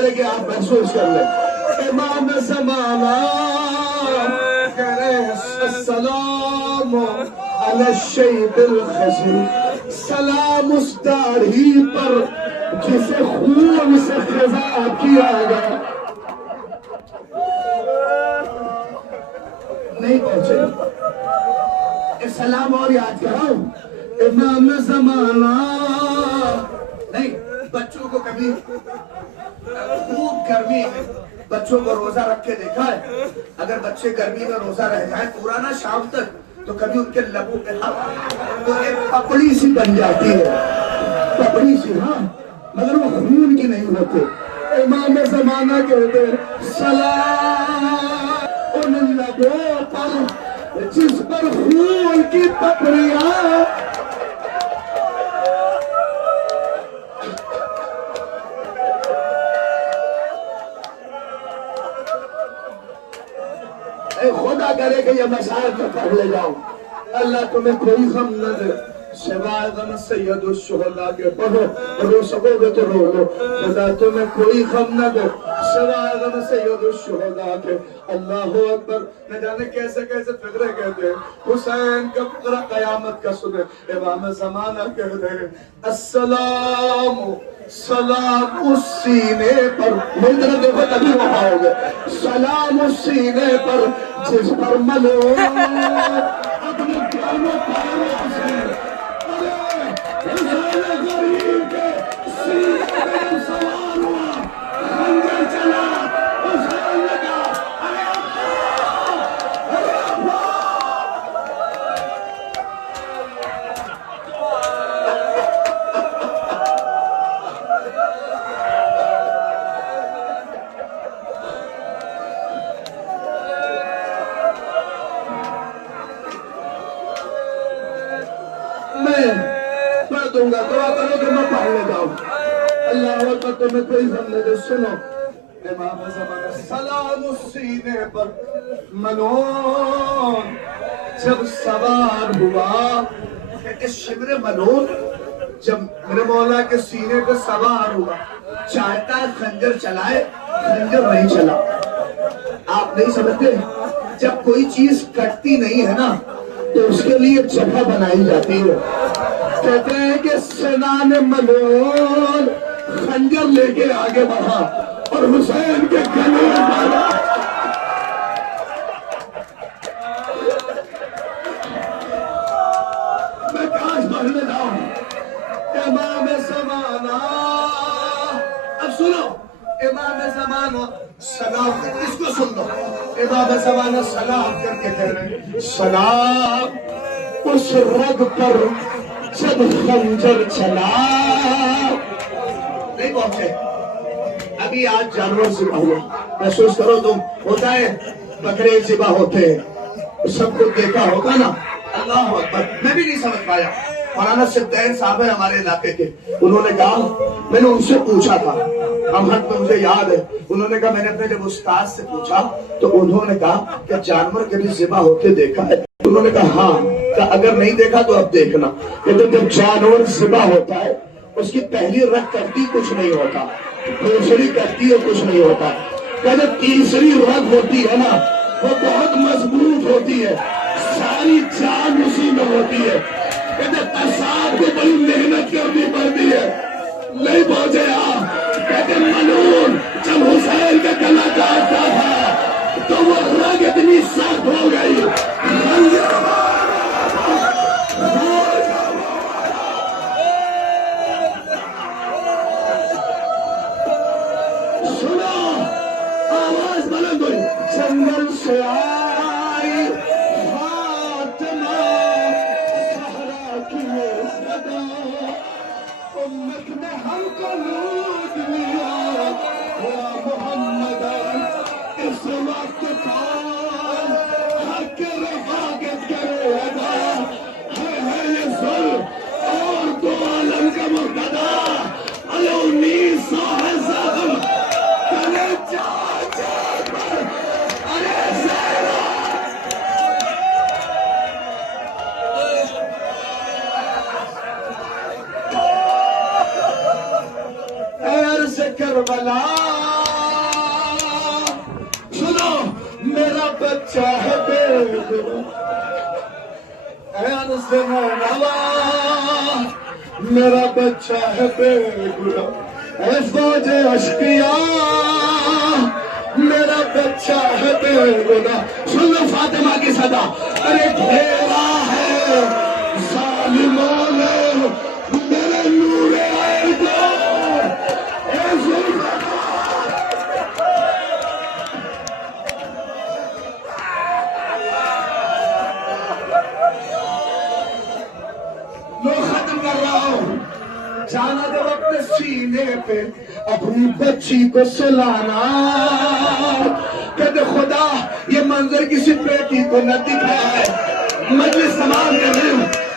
کرے کہ آپ محسوس کر لیں امام زمانہ کرے السلام علی الشیب الخزی، سلام اس داڑھی پر جسے خون سے خزا کیا گیا. نہیں پہنچے. ایک سلام اور یاد کراؤں، امام زمانہ. نہیں، بچوں کو کبھی خوب گرمی میں بچوں کو روزہ رکھ کے دیکھا ہے؟ اگر بچے گرمی میں روزہ رہ جائیں پورا نہ شام تک تو کبھی ان کے لبوں پہ تو ایک پپڑی سی بن جاتی ہے، پپڑی سی، ہاں، مگر وہ خون کی نہیں ہوتے. امام زمانہ کہتے ہیں سلام ان لبوں پر جس پر خون کی پپڑیاں. اے خدا کرے کہ یہ مسائل میں پڑھ لے جاؤں. اللہ تمہیں کوئی غم نہ دے سوائے غم سید الشہداء کے. پڑھو، رو سکو گے تو رو لو. خدا تمہیں کوئی غم نہ دے سوائے غم سید الشہداء کے. اللہ اکبر. نہ جانے کیسے کیسے فقرے کہتے ہیں. حسین کا فقرہ قیامت کا سنے. امام زمانہ کہتے ہیں السلام سلام اس سینے پر. میری طرف دیکھو تبھی وہ پاؤ گے. سلام اس سینے پر جس پر ملو اپنے دونوں پاؤں سے حسین غریب کے سینے پر سوار ہوا، خنجر چلا. حسین نے کہا اے ابا، اے ابا. میں پڑھ دوں گا، دعا کرو کہ میں پڑھ لیتا ہوں. اللہ اکبر. تمہیں کوئی غم نہ دے. سنو امام زمانہ سلام اس سینے پر ملون جب سوار ہوا. کہتے شبر ملون جب میرے مولا کے سینے پر سوار ہوا، چاہتا ہے خنجر چلائے، خنجر نہیں چلا. آپ نہیں سمجھتے؟ جب کوئی چیز کٹتی نہیں ہے نا تو اس کے لیے جگہ بنائی جاتی ہے. کہتے ہیں کہ سنان ملون خنجر لے کے آگے بڑھا اور حسین کے گلے میں مارا. میں کاش پڑھنے جاؤں. امام زمانہ. اب سنو، امام زمانہ سلام. اس کو سن لو. امام زمانہ سلام کر کے کہہ رہے ہیں سلام اس رگ پر جب خنجر چلا. نہیں پہنچے. ابھی آج جانور ذبح ہوا. محسوس کرو تم. ہوتا ہے بکرے ذبح ہوتے ہیں، سب کو دیکھا ہوگا نا. اللہ اکبر. میں بھی نہیں سمجھ پایا. مولانا سدین صاحب ہے ہمارے علاقے کے. انہوں نے کہا، میں نے ان سے پوچھا تھا، ہم حق میں مجھے یاد ہے. انہوں نے کہا میں نے اپنے جب استاد سے پوچھا تو انہوں نے کہا کہ جانور کبھی ذبح ہوتے دیکھا ہے؟ انہوں نے کہا ہاں. کہ اگر نہیں دیکھا تو اب دیکھنا. کہتے جب جانور ذبح ہوتا ہے اس کی پہلی رگ کٹتی کچھ نہیں ہوتا، دوسری کٹتی ہے کچھ نہیں ہوتا. کہتے تیسری رگ ہوتی ہے نا وہ بہت مضبوط ہوتی ہے، ساری جان اسی میں ہوتی ہے. کہتے تصاد کو بڑی محنت کرنی پڑتی ہے. نہیں پہنچے آپ. کہتے ملون جب حسین کا گلا کاٹتا تھا تو وہ رگ اتنی سخت ہو گئی. سنو آواز بلند ہوئی. جنگل سے آئی فاطمہ زہرا کی صدا، امت نے ہم کو لوٹ لیا. یا محمد بچہ ہے بے گناہ، اے انس نوا میرا بچہ ہے بے گناہ، اے فوج اشقیاء میرا بچہ ہے بے گناہ۔ سن لو فاطمہ کی صدا، ارے گھیرا ہے ظالموں نے میرے نور عین کو، اے ذوالفقار لو ختم کر رہا ہوں، جانا دے وقت سینے پہ اپنی بچی کو سلانا، کہتے خدا یہ منظر کسی بیٹی کو نہ دکھایا ہے، مجلس تمام کر رہے ہوں۔